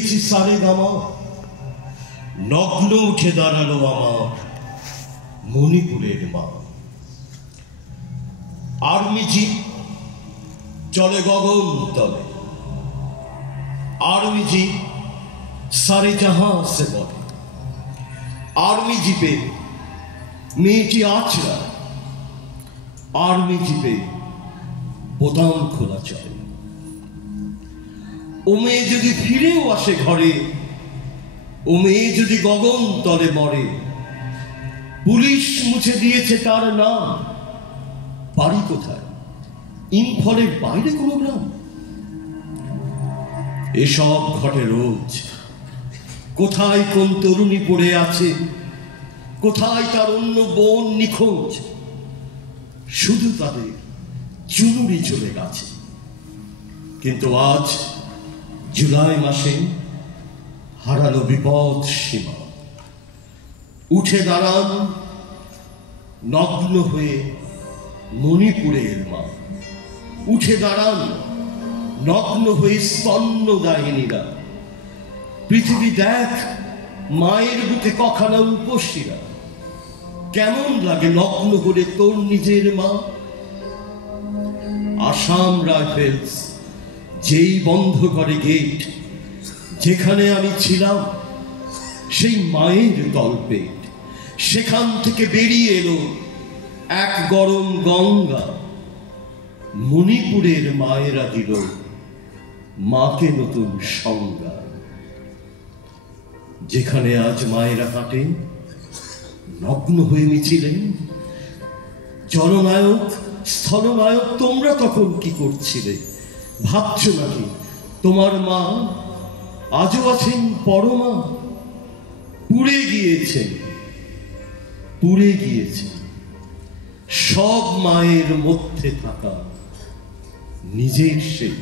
सारे गामा नग्न उठे दाঁড়ালো আমার মণিপুরের মা। आर्मी जीप चले गगन तले, आर्मी जीप सारे जहां से बले, आर्मी जीपे मेয়েটি आचरा, आर्मी जीपे बोताम खोला चले। ও মেয়ে যদি ফিরেও আসে ঘরে, ও মেয়ে যদি গগন তলে মরে, পুলিশ মুছে দিয়েছে তার নাম। বাড়ি কোথায়? ইম্ফলের বাইরে কোনো গ্রাম? এসব ঘটে রোজ। কোথায় কোন তরুণী পড়ে আছে, কোথায় তার অন্য বোন নিখোঁজ। শুধু তাদের চুনুরি চলে গেছে। কিন্তু আজ জুলাই মাসে হারালো বিপদ সীমা। উঠে দাঁড়ান নগ্ন হয়ে মণিপুরের মা, উঠে দাঁড়ান নগ্ন হয়ে স্তন্যদায়িনীরা। পৃথিবী দেখ মায়ের বুকে কখানা উপসীরা। কেমন লাগে নগ্ন হলে তোর নিজের মা? আসাম রাইফেলস যেই বন্ধ করে গেট, যেখানে আমি ছিলাম সেই মায়ের তলপেট, সেখান থেকে বেরিয়ে এলো এক গরম গঙ্গা। মণিপুরের মায়েরা দিল মাকে নতুন সংজ্ঞা। যেখানে আজ মায়েরা কাটেন নগ্ন হয়ে মিছিলেন, জননায়ক স্থলনায়ক তোমরা তখন কি করছিলে? ভাবছ নাকি তোমার মা আজও আছেন পরমা? পুড়ে গিয়েছেন, পুড়ে গিয়েছেন সব মায়ের মধ্যে থাকা নিজের সেই